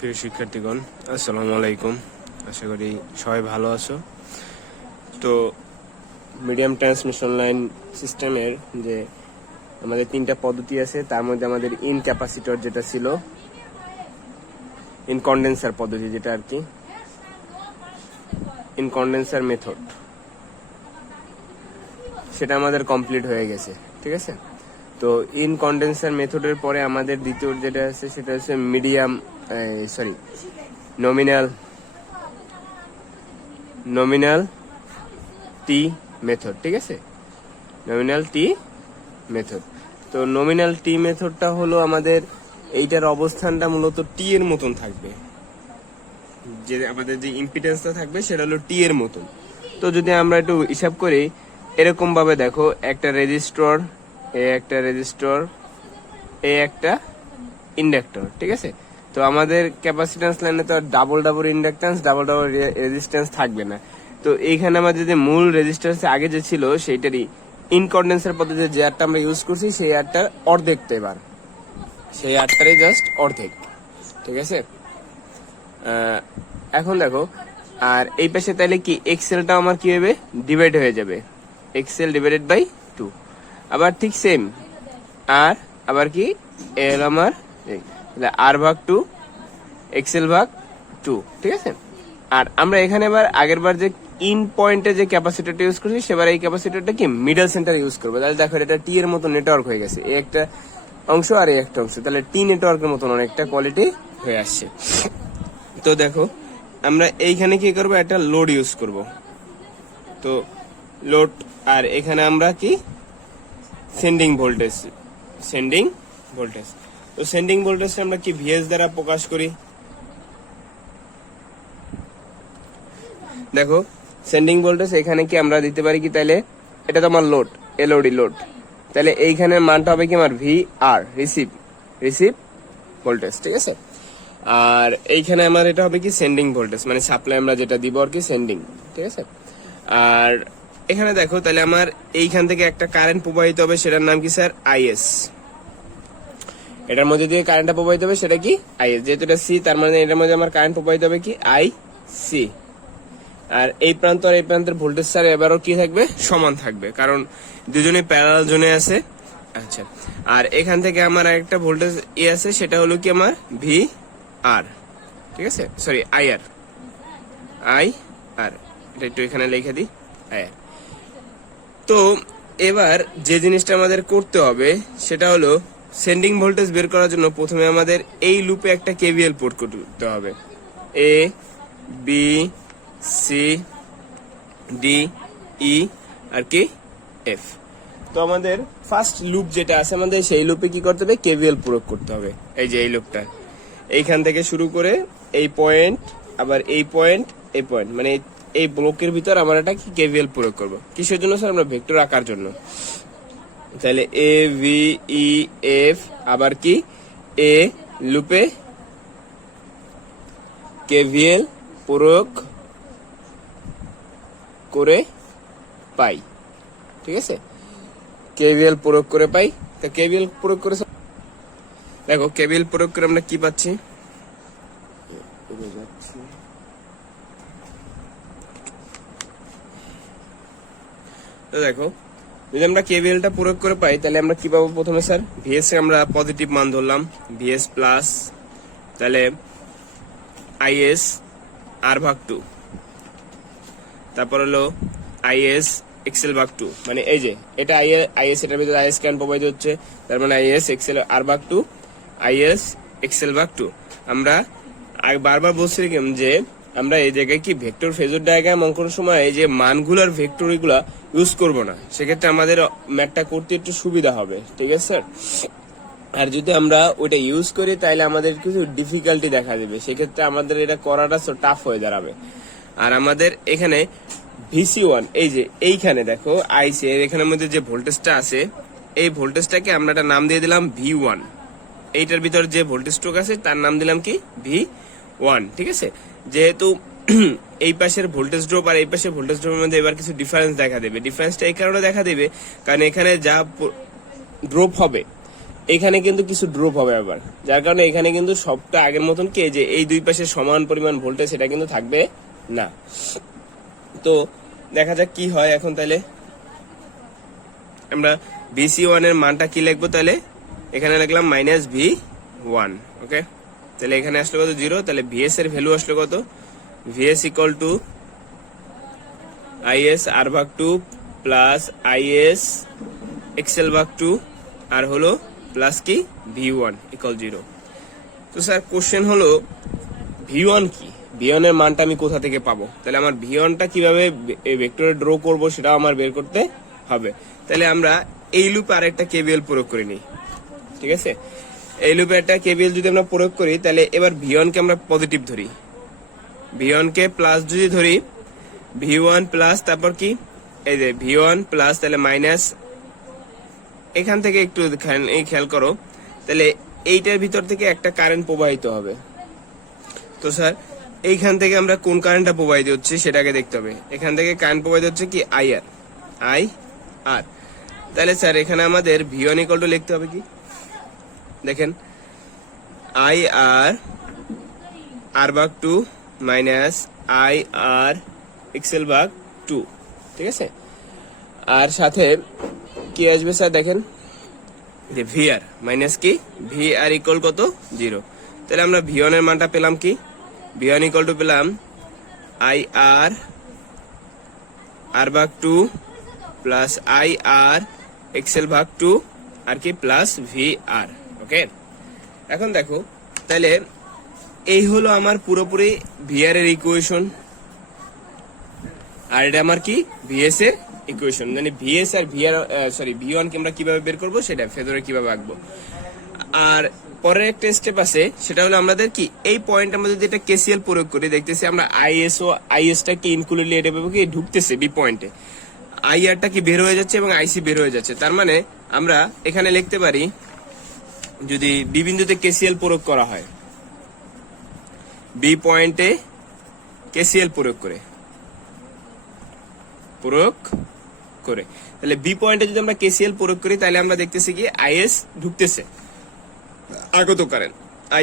প্রিয় শিক্ষার্থীগণ, আসসালামু আলাইকুম। আশা করি সবাই ভালো আছো। তো মিডিয়াম ট্রান্সমিশন লাইন সিস্টেমের যে আমাদের তিনটা পদ্ধতি আছে, তার মধ্যে আমাদের ইন ক্যাপাসিটর যেটা ছিল, ইন কন্ডেন্সার পদ্ধতি যেটা আর কি, ইন কন্ডেন্সার মেথড, সেটা আমাদের কমপ্লিট হয়ে গেছে। ঠিক আছে, তো ইন কন্ডেন্সার মেথডের পরে আমাদের দ্বিতীয় যেটা আছে সেটা হচ্ছে নমিনাল টি মেথড। ঠিক আছে, নমিনাল টি মেথড। তো নমিনাল টি মেথডটা হলো আমাদের এইটার অবস্থানটা মূলত টি এর মতন থাকবে, যে আমাদের যে ইম্পিডেন্সটা থাকবে সেটা হলো টি এর মতন। তো যদি আমরা একটু হিসাব করি, এরকম ভাবে দেখো, একটা রেজিস্টর, একটা ইন্ডাক্টর। ঠিক আছে, তো আমাদের ক্যাপাসিট্যান্স লাইনে তো আর ডাবল ইন্ডাক্টেন্স, ডাবল রেজিস্ট্যান্স থাকবে না। তো এইখানে আমাদের যে মূল রেজিস্ট্যান্স আগে যে ছিল সেইটারই ইনকন্ডেন্সার পদ্ধতিতে যে আরটা আমরা ইউজ করছি সেই আরটার অর্ধেক, তো এবার সেই আরটারই জাস্ট অর্ধেক। ঠিক আছে, এখন দেখো, আর এই পাশে তাহলে কি এক্সেলটা আমার কি হবে, ডিভাইড হয়ে যাবে, এক্সেল ডিভাইডেড বাই 2। আবার ঠিক সেম আর আবার কি এল আমার আর ভাগ 2, এক্সেল ভাগ 2। ঠিক আছে, আর আমরা এখানে এবার আগের বার যে ইন পয়েন্টে যে ক্যাপাসিটরটা ইউজ করছি, সেবার এই ক্যাপাসিটরটা কি মিডল সেন্টার ইউজ করবো। তাহলে দেখো এটা টি এর মতো নেটওয়ার্ক হয়ে গেছে, এই একটা অংশ আর এই একটা অংশ, তাহলে টি নেটওয়ার্কের মতন অনেকটা কোয়ালিটি হয়ে আসছে। তো দেখো, আমরা এইখানে কি করবো, একটা লোড ইউজ করব। তো লোড, আর এখানে আমরা কি সেন্ডিং ভোল্টেজ। তো সেন্ডিং ভোল্টেজ আমরা কি ভিএস দ্বারা প্রকাশ করি। দেখো, সেন্ডিং ভোল্টেজ এখানে কি আমরা দিতে পারি কি, তাইলে এটা তো আমার লোড, এলওডি লোড, তাহলে এইখানের মানটা হবে কি আমার ভি আর, রিসিভ ভোল্টেজ। ঠিক আছে, আর এইখানে আমার এটা হবে কি সেন্ডিং ভোল্টেজ, মানে সাপ্লাই আমরা যেটা দিব আর কি, সেন্ডিং। ঠিক আছে, আর এখানে দেখো, তাহলে আমার এইখান থেকে একটা কারেন্ট প্রবাহিত হবে, সেটার নাম কি স্যার, আইএস। এটার মধ্যে দিয়ে কারেন্টটা প্রবাহিত হবে, সেটা কি আইএস। যেহেতু এটা সি, তার মানে এটার মধ্যে আমার কারেন্ট প্রবাহিত হবে কি আই সি। আর এই প্রান্ত আর এই প্রান্তের ভোল্টেজ স্যার এবারও কি থাকবে, সমান থাকবে, কারণ দুজনে প্যারালাল জোনে আছে। আচ্ছা, আর এখান থেকে আমার একটা ভোল্টেজ আছে, সেটা হলো কি আমার ভি আর। ঠিক আছে, সরি আই আর, এটা একটু এখানে লিখে দিই, আই আর। তো এবার যে জিনিসটা আমাদের করতে হবে সেটা হলো, সেন্ডিং ভোল্টেজ বের করার জন্য প্রথমে আমাদের এই লুপে একটা কেভিএল পোর্ট করতে হবে, A B C D E আর কি এফ। তো আমাদের ফার্স্ট লুপ যেটা আছে, আমাদের সেই লুপে কি করতে হবে, কেভিএল প্রয়োগ করতে হবে। এই যে এই লুপটা, এইখান থেকে শুরু করে এই পয়েন্ট, আবার এই পয়েন্ট, মানে এই ব্লকের ভিতর আমরা একটা কি কেভিএল প্রয়োগ করব। কিসের জন্য স্যার, আমরা ভেক্টর আঁকার জন্য। তাহলে এ ভি ই এফ, আবার কি এ লুপে কেভিএল প্রয়োগ করে পাই। ঠিক আছে, কেভিএল প্রয়োগ করে পাই। তা কেভিএল প্রয়োগ করে দেখো, কেভিএল প্রয়োগ করে আমরা কি পাচ্ছি, তো দেখো, যদি আমরা কেভিএলটা প্রয়োগ করে পাই, তাহলে আমরা কি পাবো, প্রথমে স্যার ভিএস এ আমরা পজিটিভ মান ধরলাম, ভিএস প্লাস, তাহলে আইএস আর ভাগ 2, তারপর হলো আইএস এক্সেল ভাগ 2, মানে এই যে এটা আইএস, এটার ভিতরে আইএস কারেন্ট প্রবাহিত হচ্ছে, তার মানে আইএস এক্সেল আর ভাগ 2, আইএস এক্সেল ভাগ 2। আমরা বারবার বলছিলাম যে আমরা এই জায়গায় কি ভেক্টর ফেজর ডায়াগ্রাম অঙ্কনের সময় এই যে মানগুলার ভেক্টর এগুলা ইউজ করবো না, সেক্ষেত্রে আমাদের ম্যাথটা করতে একটু সুবিধা হবে। ঠিক আছে স্যার, আর যদি আমরা ওইটা ইউজ করি তাহলে আমাদের কিছু ডিফিকাল্টি দেখা দেবে, সেক্ষেত্রে আমাদের এটা করাটা টাফ হয়ে দাঁড়াবে। আর আমাদের এখানে ভিসি1, এই যে এইখানে দেখো আইসি, এখানের মধ্যে যে ভোল্টেজটা আছে, এই ভোল্টেজটাকে আমরা একটা নাম দিয়ে দিলাম ভি1। এইটার ভিতর যে ভোল্টেজ স্ট্রোক আছে তার নাম দিলাম কি ভি1। ঠিক আছে, যেহেতু এই পাশের ভোল্টেজ ড্রপ আর এই পাশের ভোল্টেজ ড্রপের মধ্যে এবার কিছু ডিফারেন্স দেখা দেবে। ডিফারেন্সটা এই কারণে দেখা দেবে কারণ এখানে যা ড্রপ হবে এখানে কিন্তু কিছু ড্রপ হবে আবার, যার কারণে এখানে কিন্তু সবটা আগের মতন কি যে এই দুই পাশে সমান পরিমাণ ভোল্টেজ সেটা কিন্তু থাকবে না। তো দেখা যাক কি হয় এখন। তাহলে আমরা VC1 এর মানটা কি লিখবো, তাহলে এখানে লিখলাম -V1। ওকে, তাহলে এখানে আসলো কত 0, তাহলে VS এর ভ্যালু আসলো কত, VS equal to IS R/2 plus IS XL/2 আর হলো প্লাস কি V1 ইকুয়াল 0। তো স্যার কোশ্চেন হলো V1 কি, V1 এর মানটা আমি কোথা থেকে পাবো, তাহলে আমার V1টা কিভাবে ভেক্টরে ড্র করব সেটাও আমার বের করতে হবে। তাহলে আমরা এই লুপে আরেকটা KVL প্রয়োগ করে নিই, ঠিক আছে। এই লুপে একটা KVL যদি আমরা প্রয়োগ করি, তাহলে এবার V1 কে আমরা পজিটিভ ধরি, V1 কে প্লাস যদি ধরি, V1 প্লাস তারপর কি এই যে V1 প্লাস, তাহলে মাইনাস, এখান থেকে একটু এই খেয়াল করো, তাহলে এইটার ভিতর থেকে একটা কারেন্ট প্রবাহিত হবে। তো স্যার এইখান থেকে আমরা কোন কারেন্টটা প্রবাহিত হচ্ছে সেটাকে দেখতে হবে। এখান থেকে কারেন্ট প্রবাহিত হচ্ছে কি IR। তাহলে স্যার এখানে আমাদের V1 ইকুয়াল টু লিখতে হবে কি, দেখেন IR R/2 minus IR XL/2, ঠিক আছে। আর সাথে কি আসবে স্যার, দেখেন যে VR মাইনাস কি VR ইকুয়াল কত 0। তাহলে আমরা V1 এর মানটা পেলাম কি, V1 ইকুয়াল টু পেলাম IR R/2 plus IR XL/2 আর কি প্লাস VR। ওকে, এখন দেখো তাহলে এই হলো আমার পুরোপুরি VR এর ইকুয়েশন, আর এটা আমার কি VS এর ইকুয়েশন। মানে VS আর V1 কে আমরা কিভাবে বের করবো সেটা ফেজরে কিভাবে আঁকবো। আর পরের একটা স্টেপ আছে, সেটা হলো আমাদের কি এই পয়েন্ট আমরা যদি এটা KCL প্রয়োগ করি, দেখতেছি আমরা IS টা কি ইনক্লুডলি এটা ভাবে কি ঢুকতেছে বি পয়েন্টে, IR টা কি বের হয়ে যাচ্ছে এবং IC বের হয়ে যাচ্ছে। তার মানে আমরা এখানে লিখতে পারি, যদি বি বিন্দুতে KCL প্রয়োগ করা হয়, বি পয়েন্টে KCL প্রয়োগ করে তাহলে বি পয়েন্টে যদি আমরা KCL প্রয়োগ করি, তাহলে আমরা দেখতেছি কি IS ঢুকতেছে, আগত কারেন্ট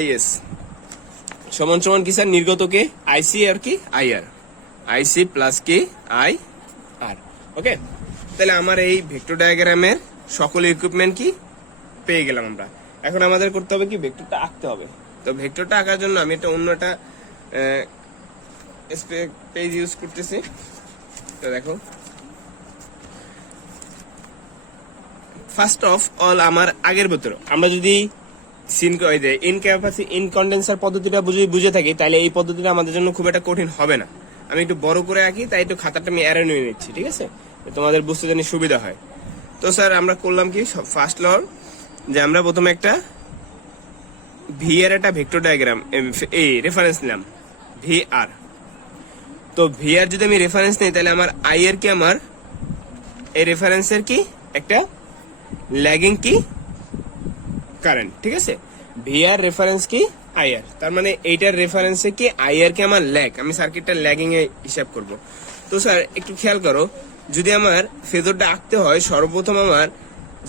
IS সমান সমান কি স্যার নির্গত কে IC আর কি IC প্লাস কি IR। ওকে, তাহলে আমার এই ভেক্টর ডায়াগ্রামের সকল ইকুইপমেন্ট কি পেয়ে গেলাম আমরা। এখন আমাদের করতে হবে কি ভেক্টরটা আঁকতে হবে। তো ভেক্টরটা আঁকার জন্য আমি একটা অন্য একটা পেজ ইউজ করতেছি। তো দেখো, ফার্স্ট অফ অল আমার আগের ভেতর আমরা যদি ইনকন্ডেন্সার পদ্ধতিটা বুঝে থাকি, তাহলে এই পদ্ধতিটা আমাদের জন্য খুব একটা কঠিন হবে না। আমি একটু বড় করে আঁকি, তাই একটু খাতাটা আমি এড়ে নিয়ে নিচ্ছি, ঠিক আছে, তোমাদের বুঝতে জানি সুবিধা হয়। তো স্যার আমরা করলাম কি, ফার্স্ট ল যে আমরা প্রথমে একটা ভি এর একটা ভেক্টর ডায়াগ্রাম এই রেফারেন্স নিলাম VR। তো VR যদি আমি রেফারেন্স নিই, তাহলে আমার I এর কি আমার এই রেফারেন্সের কি একটা ল্যাগিং কি কারেন্ট, ঠিক আছে। VR রেফারেন্স কি IR, তার মানে এইটার রেফারেন্সে কি IR কে আমার ল্যাগ, আমি সার্কিটটা ল্যাগিং এ হিসাব করব। তো স্যার একটু খেয়াল করো, যদি আমার ফেজরটা আঁকতে হয়, সর্বপ্রথম আমার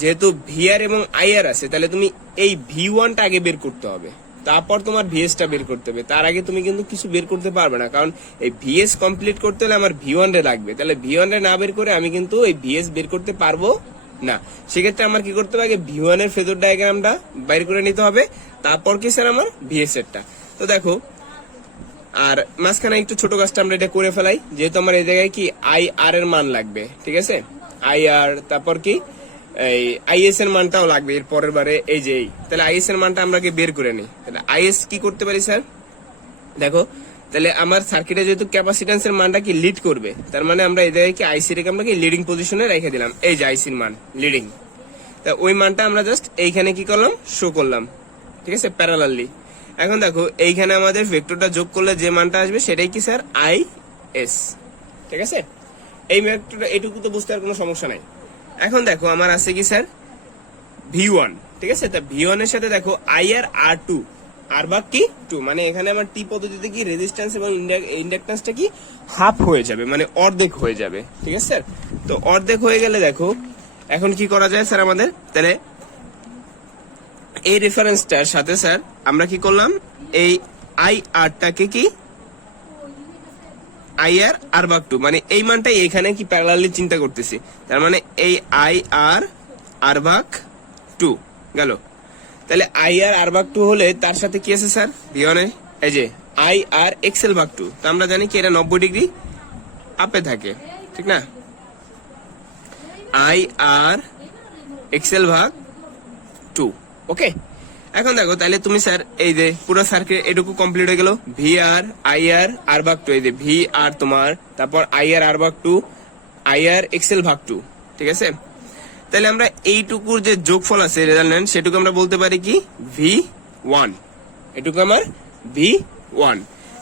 যেহেতু VR এবং IR আছে, তাহলে তুমি এই V1 টা আগে বের করতে হবে, তারপর তোমার VS টা বের করতে হবে। তার আগে তুমি কিন্তু কিছু বের করতে পারবে না, কারণ এই VS কমপ্লিট করতে হলে আমার V1 রে লাগবে। তাহলে V1 রে না বের করে আমি কিন্তু এই VS বের করতে পারবো না। সেক্ষেত্রে আমার কি করতে হবে, আগে V1 এর ফেজর ডায়াগ্রামটা বাইর করে নিতে হবে, তারপর কি স্যার আমার VS এরটা। তো দেখো, আর মাঝখানে একটু ছোট কাজটা আমরা এটা করে ফেলাই, যেহেতু আমার এই জায়গায় কি IR এর মান লাগবে, ঠিক আছে, IR, তারপর কি এই IS এর মানটাও লাগবে এর পরের বারে, এই যে তাহলে IS এর মানটা আমরা বের করে নিই। তাহলে IS কি করতে পারি স্যার, দেখো, তাহলে আমার সার্কিটে যেহেতু ক্যাপাসিট্যান্সের মানটা কি লিড করবে, তার মানে আমরা এই জায়গায় কি IC রেখে আমরা কি লিডিং পজিশনে রেখে দিলাম, এই যে IC এর মান লিডিং, তা ওই মানটা আমরা জাস্ট এইখানে কি করলাম, শো করলাম, ঠিক আছে, প্যারালালি। এখন দেখো এইখানে আমাদের ভেক্টরটা যোগ করলে যে মানটা আসবে সেটাই কি স্যার IS, ঠিক আছে। এই ভেক্টরটা এটুকু তো বুঝতে আর কোনো সমস্যা নাই। এখন দেখো আমার আছে কি স্যার V1, ঠিক আছে, তা V1 এর সাথে দেখো IR R2 R/2, মানে এখানে আমার টি পদ্ধতিতে কি রেজিস্ট্যান্স এবং ইন্ডাকট্যান্সটা কি হাফ হয়ে যাবে, মানে অর্ধেক হয়ে যাবে, ঠিক আছে স্যার। তো অর্ধেক হয়ে গেলে দেখো এখন কি করা যায় স্যার আমাদের, তাহলে এই রেফারেন্সটার সাথে স্যার আমরা কি করলাম, এই আই আরটাকে কি আই আর আর ভাগ টু, মানে এই মানটাই এখানে কি প্যারালালি চিন্তা করতেছি, তার মানে এই আই আর আর ভাগ টু গেল। তাহলে আই আর আর ভাগ টু হলে তার সাথে কি আছে স্যার, ভিওয়ানে এই যে আই আর এক্সেল ভাগ টু, তো আমরা জানি কি এটা 90 ডিগ্রি আপে থাকে, ঠিক না, আই আর এক্সেল ভাগ টু। ওকে, এখন দেখো তাহলে তুমি স্যার এই যে পুরো সার্কিট এটুকু কমপ্লিট হয়ে গেল, ভি আর আই আর আর ভাগ টু, এই যে ভি আর তোমার, তারপর আই আর ভাগ টু, আই আর এক্সেল ভাগ টু, ঠিক আছে। তাহলে আমরা এইটুকুর যে যোগফল আছে রেজাল্টেন্ট, সেটুকু আমরা বলতে পারি কি ভি ওয়ান, এটুকু আমার ভি ওয়ান।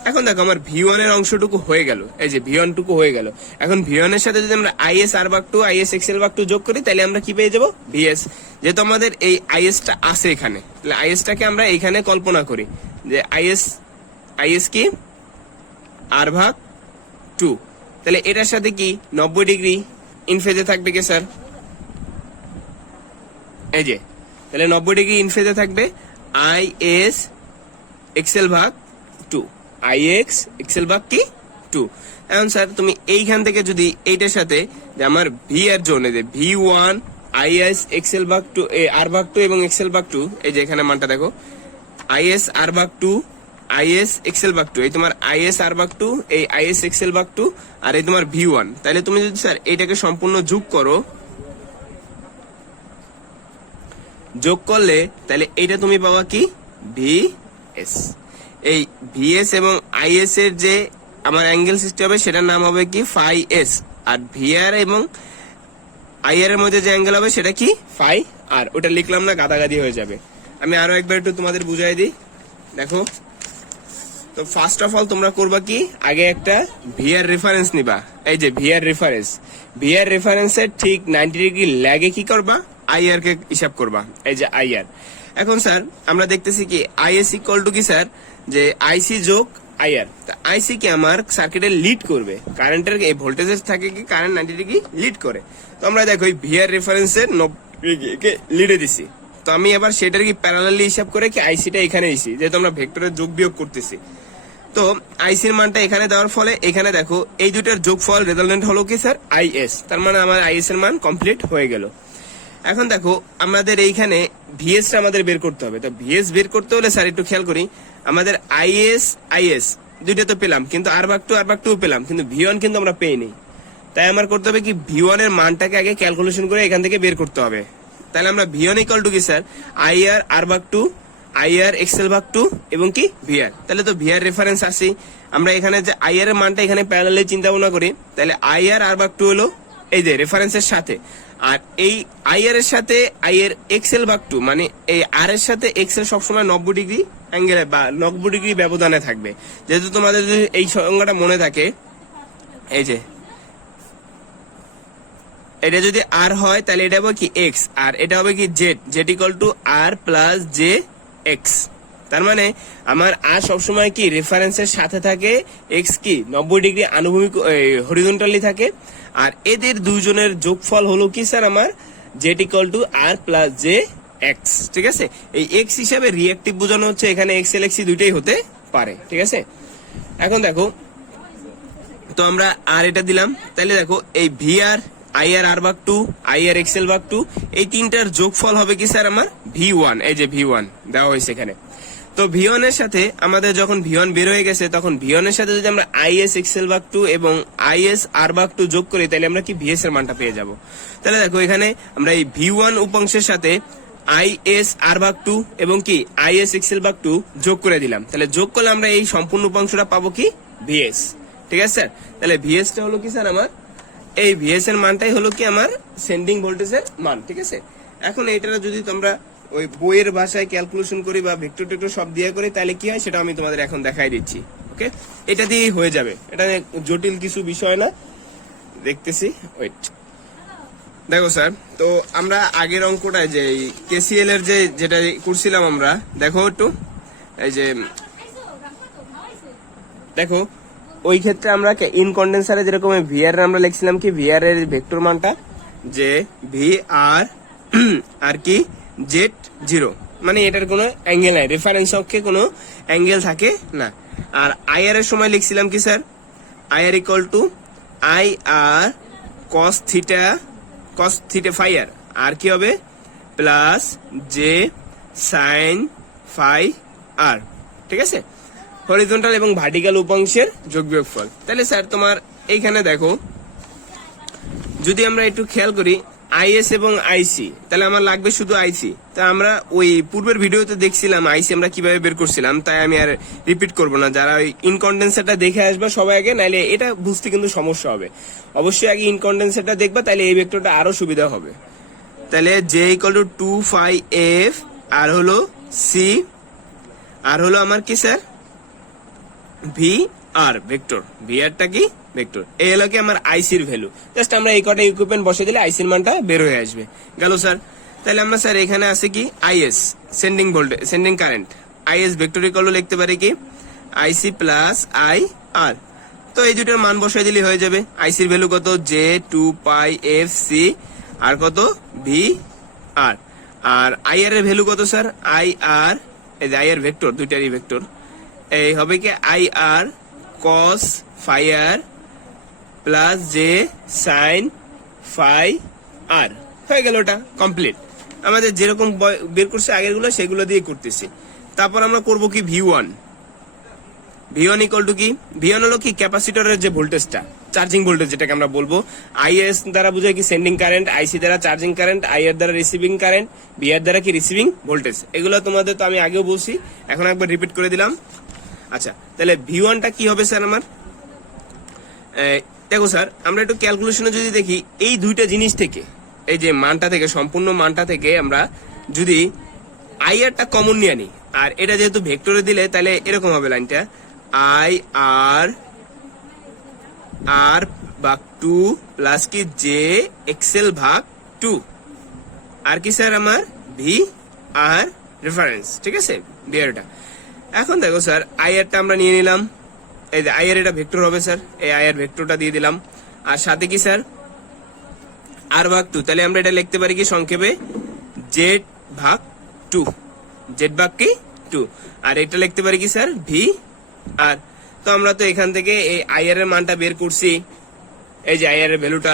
এখন দেখো আমার ভি ওয়ান এর অংশটুকু হয়ে গেল, এই যে ভি ওয়ান টুকু হয়ে গেল। এখন ভি ওয়ান এর সাথে যদি আমরা আইএস আর ভাগ টু, আইএস এক্সেল ভাগ টু যোগ করি, তাহলে আমরা কি পেয়ে যাবো, ভিএস। যেহেতু আমাদের এই আইএস টা আছে এখানে, তাহলে আইএস টাকে আমরা এখানে কল্পনা করি যে আইএস কি আর ভাগ টু, তাহলে এটার সাথে কি 90 ডিগ্রি ইনফেজে থাকবে কি স্যার, এই যে তাহলে 90 ডিগ্রি ইনফেজে থাকবে আইএস এক্সেল ভাগ টু, আইএক্স এক্সেল ভাগ কি টু। এখন স্যার তুমি এইখান থেকে যদি এইটার সাথে যে আমার ভি এর জন্য ভি ওয়ান আইএস এক্সেল ভাগ টু, আর ভাগ টু এবং এক্সেল ভাগ টু, এই যে এখানে মানটা দেখো আইএস আর ভাগ টু, আইএস এক্সেল ভাগ টু, এই তোমার আইএস আর ভাগ টু, এই আইএস এক্সেল ভাগ টু, আর এই তোমার ভি ওয়ান। তাহলে তুমি যদি স্যার এইটাকে সম্পূর্ণ যোগ করো, যোগ করলে তাহলে এইটা তুমি পাবা কি ভিএস। এই ভিএস এবং আইএস এর যে আমার অ্যাঙ্গেল সৃষ্টি হবে সেটার নাম হবে কি ফাই এস, আর ভিআর এবং আইআর এর মধ্যে যে অ্যাঙ্গেল হবে সেটা কি ফাই আর। ওটা লিখলাম না, গাদাগাদি হয়ে যাবে। আমি আরো একবার একটু তোমাদের বুঝাই দিই, দেখো। তো ফার্স্ট অফ অল তোমরা করবা কি, আগে একটা ভিআর রেফারেন্স নিবা, এই যে ভিআর রেফারেন্স, ভিআর রেফারেন্সের ঠিক 90 ডিগ্রি ল্যাগে কি করবা, আইআর কে হিসাব করবা, এই যে আইআর। এখন স্যার আমরা দেখতেছি কি আইএস ইকুয়াল টু কি স্যার, যে আইসি যোগ আইআর, আইসি কি আমার সার্কিটে লিড করবে, কারেন্টের এই ভোল্টেজের থাকে কি কারেন্ট 90 ডিগ্রি লিড করে। তো আমরা দেখো এই ভিআর রেফারেন্সের 90 ডিগ্রি লিডে দিছি, তো আমি এবার সেটার কি প্যারালালি হিসাব করে কি আইসিটা এখানে দিছি, যেহেতু আমরা ভেক্টরের যোগ বিয়োগ করতেছি। তো আইসির মানটা এখানে দেওয়ার ফলে এখানে দেখো এই দুইটার যোগফল রেজাল্টেন্ট হলো কি স্যার আইএস, তার মানে আমার আইএস এর মান কমপ্লিট হয়ে গেল। এখন দেখো আমাদের এইখানে ভিএস টা আমাদের বের করতে হবে, তো ভিএস বের করতে হলে স্যার একটু খেয়াল করি, আমাদের আইএস দুইটা তো পেলাম, কিন্তু আর ভাগ টু পেলাম, কিন্তু ভি ওয়ান কিন্তু আমরা পেইনি। তাই আমার করতে হবে কি ভি ওয়ান এর মানটাকে আগে ক্যালকুলেশন করে এখান থেকে বের করতে হবে। তাহলে আমরা ভি ওয়ান ইকুয়াল টু কি স্যার আইআর আর ভাগ টু, আইআর এক্সেল ভাগ টু এবং কি ভিআর। তাহলে তো ভিআর রেফারেন্স আসি, আমরা এখানে যে আইআর এর মানটা এখানে প্যারালালি চিন্তা ভাবনা করি, তাহলে আইআর আর ভাগ টু হলো এই যে রেফারেন্সের সাথে, আর এই আইআর এর সাথে আইআর এক্সেল ভাগ টু, মানে এই আর এর সাথে এক্সেল সবসময় 90 ডিগ্রি অ্যাঙ্গেলে বা 90 ডিগ্রি ব্যবধানে থাকবে। যেহেতু তোমাদের যদি এই সংজ্ঞাটা মনে থাকে, এই যে এটা যদি আর হয় তাহলে এটা হবে কি এক্স, আর এটা হবে কি Z equal to R plus J X. তার মানে আমার আর সবসময় কি রেফারেন্সের সাথে থাকে, এক্স কি 90 ডিগ্রি আনুভূমিক হরিজন্টালি থাকে, আর এদের দুইজনের যোগফল হলো কি স্যার আমার Z equal to R plus J X. ঠিক আছে, এই এক্স হিসাবে রিয়েক্টিভ বোঝানো হচ্ছে, এখানে এক্স এল এক্সি দুইটাই হতে পারে। ঠিক আছে, এখন দেখো তো আমরা আর এটা দিলাম, তাহলে দেখো এই ভিআর আইআর আর ভাগ টু, আইআর এক্সেল ভাগ টু, এই তিনটার যোগফল হবে কি স্যার আমার ভি ওয়ান, এই যে ভি ওয়ান দেওয়া হয়েছে এখানে। তো ভি ওয়ান এর সাথে আমাদের যখন ভি ওয়ান বের হয়ে গেছে, তখন ভি ওয়ান এর সাথে যদি আমরা আইএস এক্সেল ভাগ টু এবং আইএস আর ভাগ টু যোগ করি, তাহলে আমরা কি ভিএস এর মানটা পেয়ে যাব। তাহলে দেখো এখানে আমরা এই ভি ওয়ান উপাংশের সাথে আইএস আর ভাগ টু এবং কি আইএস এক্সেল ভাগ টু যোগ করে দিলাম, তাহলে যোগ করলে আমরা এই সম্পূর্ণ উপাংশটা পাবো কি ভিএস। ঠিক আছে স্যার, তাহলে ভিএস টা হলো কি স্যার আমার এই ভিএস এর মানটাই হলো কি আমার সেন্ডিং ভোল্টেজের মান। ঠিক আছে, এখন এটা যদি তোমরা ওই বইয়ের ভাষায় ক্যালকুলেশন করি বা ভেক্টর টেক্টর সব দিয়ে করি, তাহলে কি হয় সেটা আমি তোমাদের এখন দেখাই দিচ্ছি। ওকে, এটা দিয়েই হয়ে যাবে, এটা জটিল কিছু বিষয় না, দেখতেছি ওয়েট। দেখো স্যার, তো আমরা আগের অঙ্কটায় যে কেসিএল এর যেটা করছিলাম আমরা, দেখো একটু এই যে দেখো ওই ক্ষেত্রে আমরা ইনকন্ডেন্সারে যেরকম ভিআর আমরা লিখছিলাম কি ভিআর এর ভেক্টর মানটা যে ভি আর আর কি জেড জিরো, মানে এটার কোনো অ্যাঙ্গেল নাই, রেফারেন্স অক্ষে কোনো অ্যাঙ্গেল থাকে না। আর আইআর এর সময় লিখছিলাম কি sir, IR equal to I R cos theta phi R, আর কি হবে plus J sine phi R, ঠিক আছে, হরিজন্টাল এবং ভার্টিক্যাল উপাংশের যোগবিয়োগফল। তাহলে স্যার তোমার এইখানে দেখো, যদি আমরা একটু খেয়াল করি আইএস এবং আইসি, তাহলে আমার লাগবে শুধু আইসি। তা আমরা ওই পূর্বের ভিডিওতে দেখছিলাম আইসি আমরা কিভাবে বের করছিলাম, তাই আমি আর রিপিট করব না। যারা ওই ইনকন্ডেন্সারটা দেখে আসবে সবাই আগে, নাইলে এটা বুঝতে কিন্তু সমস্যা হবে। অবশ্যই আগে ইনকন্ডেন্সারটা দেখবা, তাহলে এই ভেক্টরটা আরো সুবিধা হবে। তাহলে J equal to 2 phi F, আর হলো সি, আর হলো আমার কি sir V R vector, V আরটা কি ভেক্টর। এই হলো কি আমার আইসির ভ্যালু। জাস্ট আমরা এই কটা ইকুইপমেন্ট বসে দিলে আইসির মানটা বের হয়ে আসবে। গেল স্যার। তাহলে আমরা স্যার এখানে আছে কি is sending voltage, sending current, is vector equal লিখতে পারি কি আইসি প্লাস আই আর। তো এই দুটোর মান বসাই দিলে হয়ে যাবে। আইসির ভ্যালু কত, জে 2 পাই এফ সি, আর কত ভি আর। আর আই আর এর ভ্যালু কত স্যার, আই আর, এই যে আই আর ভেক্টর, দুইটারই ভেক্টর, এই হবে কি I R cos phi R plus J sine phi R. হয়ে গেল, ওটা কমপ্লিট। আমাদের যেরকম বের করছে আগের গুলো সেগুলো দিয়ে করতেছি। তারপর আমরা করব কি V1, V1 ইকুয়াল টু কি, V1 হলো কি ক্যাপাসিটরের যে ভোল্টেজটা, চার্জিং ভোল্টেজ যেটাকে আমরা বলবো। আইএস দ্বারা বোঝায় কি সেন্ডিং কারেন্ট, আইসি দ্বারা চার্জিং কারেন্ট, আইআর দ্বারা রিসিভিং কারেন্ট, ভিআর দ্বারা কি রিসিভিং ভোল্টেজ। এগুলো তোমাদের তো আমি আগেও বলছি, এখন একবার রিপিট করে দিলাম। আচ্ছা, তাহলে V1টা কি হবে স্যার আমার, দেখো স্যার আমরা একটু ক্যালকুলেশনে যদি দেখি, এই দুইটা জিনিস থেকে, এই যে মানটা থেকে, সম্পূর্ণ মানটা থেকে আমরা যদি আইআরটা কমন নিয়ে আনি, আর এটা যেহেতু ভেক্টরে দিলে তাহলে এরকম হবে লাইনটা, আই আর আর ভাগ 2 প্লাস কি জে এক্সেল ভাগ 2, আর কি স্যার আমার ভি আর রেফারেন্স, ঠিক আছে বিয়ারটা। এখন দেখো স্যার আইআরটা আমরা নিয়ে নিলাম, এই যে আইআর এটা ভেক্টর হবে স্যার, এই আইআর ভেক্টরটা দিয়ে দিলাম, আর সাথে কি স্যার আর ভাগ 2, তাহলে আমরা এটা লিখতে পারি কি সংক্ষেপে জেড ভাগ 2, জেড ভাগ কি 2, আর এটা লিখতে পারি কি স্যার ভি আর। তো আমরা তো এখান থেকে এই আইআর এর মানটা বের করছি, এই যে আইআর এর ভ্যালুটা,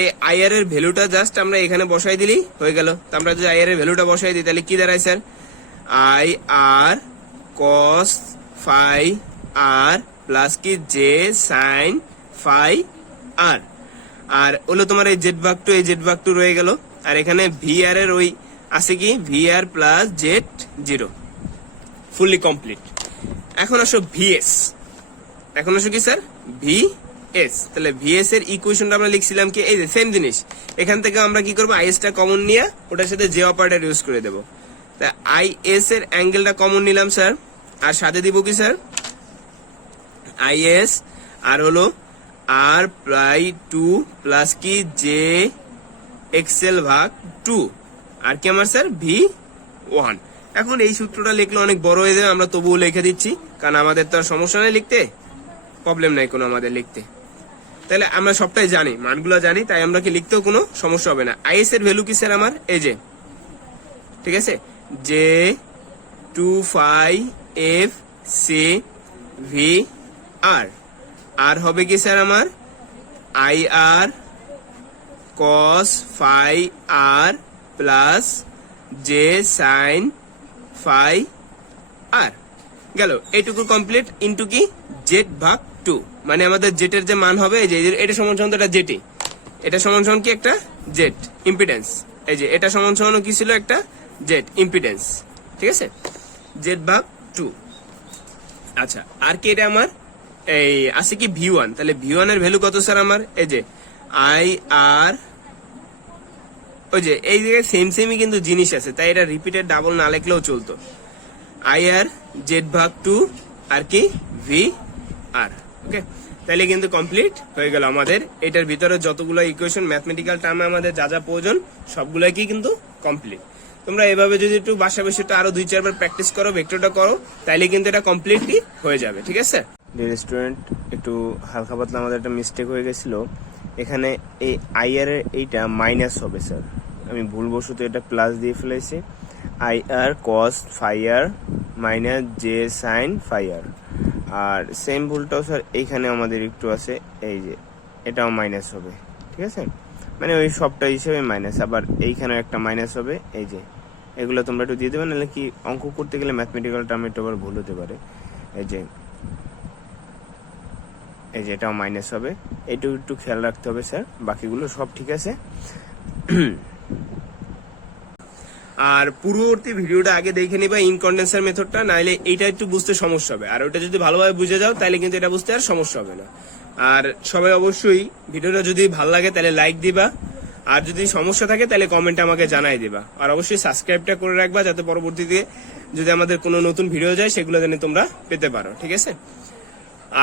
এই আইআর এর ভ্যালুটা জাস্ট আমরা এখানে বসাই দিলেই হয়ে গেল। তো আমরা যদি আইআর এর ভ্যালুটা বসাই দিই তাহলে কি দাঁড়ায় sir, I R cos phi R plus কি জে সাইন ফাই আর, আর হলো তোমার এই জেড ভাগ 2, এই জেড ভাগ 2 রয়ে গেল, আর এখানে ভি আর এর ওই আছে কি ভি আর প্লাস জেড 0, ফুললি কমপ্লিট। এখন আসো ভিএস, এখন আসো কি স্যার ভিএস। তাহলে ভিএস এর ইকুয়েশনটা আমরা লিখছিলাম কি, এই যে সেম জিনিস, এখান থেকে আমরা কি করবো আইএস টা কমন নিয়ে ওটার সাথে জে অপারেটর ইউজ করে দেবো। তা আইএস এর অ্যাঙ্গেলটা কমন নিলাম স্যার, আর সাথে দিব কি স্যার আইএস, আর হলো আর প্রাই 2 প্লাস কি জে এক্সেল ভাগ 2, আর কি আমার স্যার V1। এখন এই সূত্রটা লিখলে অনেক বড় হয়ে যাবে, আমরা তবুও লিখে দিচ্ছি, কারণ আমাদের তো আর সমস্যা নেই লিখতে, প্রবলেম নাই কোনো আমাদের লিখতে। তাহলে আমরা সবটাই জানি, মানগুলো জানি, তাই আমরা কি লিখতেও কোনো সমস্যা হবে না। আইএস এর ভ্যালু কি স্যার আমার এই যে, ঠিক আছে, J 2 phi F C V R, আর হবে কি স্যার আমার I R cos phi R plus J sine phi R. গেল, এইটুকু কমপ্লিট ইন্টু কি জেড ভাগ 2, মানে আমাদের জেটের যে মান হবে, এই যে এটা সমান সমান এটা জেটি, এটা সমান সমান কি একটা জেড ইম্পিডেন্স, এই যে এটা সমান সমান কি ছিল একটা জেড ইম্পিডেন্স, ঠিক আছে, জেড ভাগ 2। আচ্ছা, আর কি এটা আমার এই আছে কি V1, তাহলে V1 এর ভ্যালু কত স্যার আমার, এই যে আই আর, ওই যে এই জায়গায় সেম সেমই কিন্তু জিনিস আছে, তাই এটা রিপিটেড ডাবল না লিখলেও চলতো, আই আর জেড ভাগ 2 আর কি ভি আর। ওকে, তাহলে কিন্তু কমপ্লিট হয়ে গেল আমাদের। এটার ভিতরে যতগুলো ইকুয়েশন ম্যাথমেটিক্যাল টার্মে আমাদের যা যা প্রয়োজন সবগুলাই কি কিন্তু কমপ্লিট। তোমরা এভাবে যদি একটু বাসা বসে আরো 2-4 বার প্র্যাকটিস করো, ভেক্টরটা করো, তাইলে কিন্তু এটা কমপ্লিটলি হয়ে যাবে, ঠিক আছে। রেস্টুরেন্ট একটু হালকা পাতলা আমাদের একটা মিস্টেক হয়ে গেছিল, এখানে এই আইআর এর এইটা মাইনাস হবে স্যার, আমি ভুলবশত এটা প্লাস দিয়ে ফেলেছি, IR cos phi r minus J sine phi r। আর সেম ভুলটাও স্যার এইখানে আমাদের একটু আছে, এই যে এটাও মাইনাস হবে, ঠিক আছে, মানে ওই সবটা হিসেবে মাইনাস, আবার এইখানেও একটা মাইনাস হবে, এই যে এগুলো তোমরা একটু দিয়ে দেবে, নাহলে কি অঙ্ক করতে গেলে ম্যাথমেটিক্যাল টার্মে একটু আবার ভুল হতে পারে। এই যে এটাও মাইনাস হবে, এইটুকু একটু খেয়াল রাখতে হবে স্যার, বাকিগুলো সব ঠিক আছে। আর পূর্ববর্তী ভিডিওটা আগে দেখে নিবা ইনকন্ডেন্সার মেথডটা, নাইলে এইটা একটু বুঝতে সমস্যা হবে, আর ওটা যদি ভালোভাবে বুঝে যাও তাহলে কিন্তু এটা বুঝতে আর সমস্যা হবে না। আর সবাই অবশ্যই ভিডিওটা যদি ভালো লাগে তাহলে লাইক দিবা, আর যদি সমস্যা থাকে তাহলে কমেন্টে আমাকে জানাই দিবা, আর অবশ্যই সাবস্ক্রাইবটা করে রাখবা যাতে পরবর্তীতে যদি আমাদের কোনো নতুন ভিডিও যায় সেগুলো যেন তোমরা পেতে পারো, ঠিক আছে।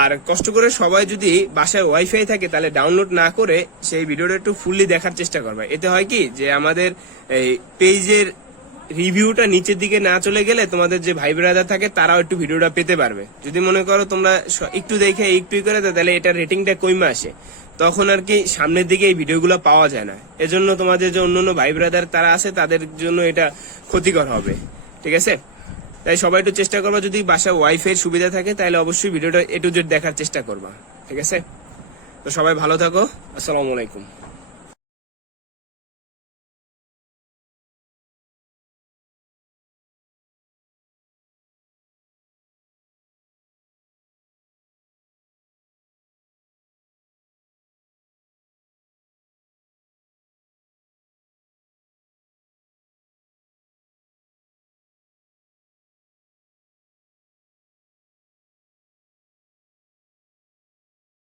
আর কষ্ট করে সবাই যদি বাসায় ওয়াইফাই থাকে তাহলে ডাউনলোড না করে সেই ভিডিওটা একটু ফুললি দেখার চেষ্টা করবে। এতে হয় কি যে আমাদের এই পেজের রিভিউটা নিচের দিকে না চলে গেলে তোমাদের যে ভাই ব্রাদার থাকে তারাও একটু ভিডিওটা পেতে পারবে। যদি মনে করো তোমরা একটু দেখে একটু করে দাও তাহলে এটা রেটিংটা কমে আসে, তখন আর কি সামনের দিকে এই ভিডিওগুলো পাওয়া যায় না। এজন্য তোমাদের যে অন্যান্য ভাই ব্রাদার তারা আছে তাদের জন্য এটা ক্ষতিকর হবে, ঠিক আছে। তাই সবাই একটু চেষ্টা করবা, যদি বাসা ওয়াইফাই সুবিধা থাকে তাহলে অবশ্যই ভিডিওটা A to Z দেখার চেষ্টা করবা, ঠিক আছে। তো সবাই ভালো থাকো, আসসালামু আলাইকুম।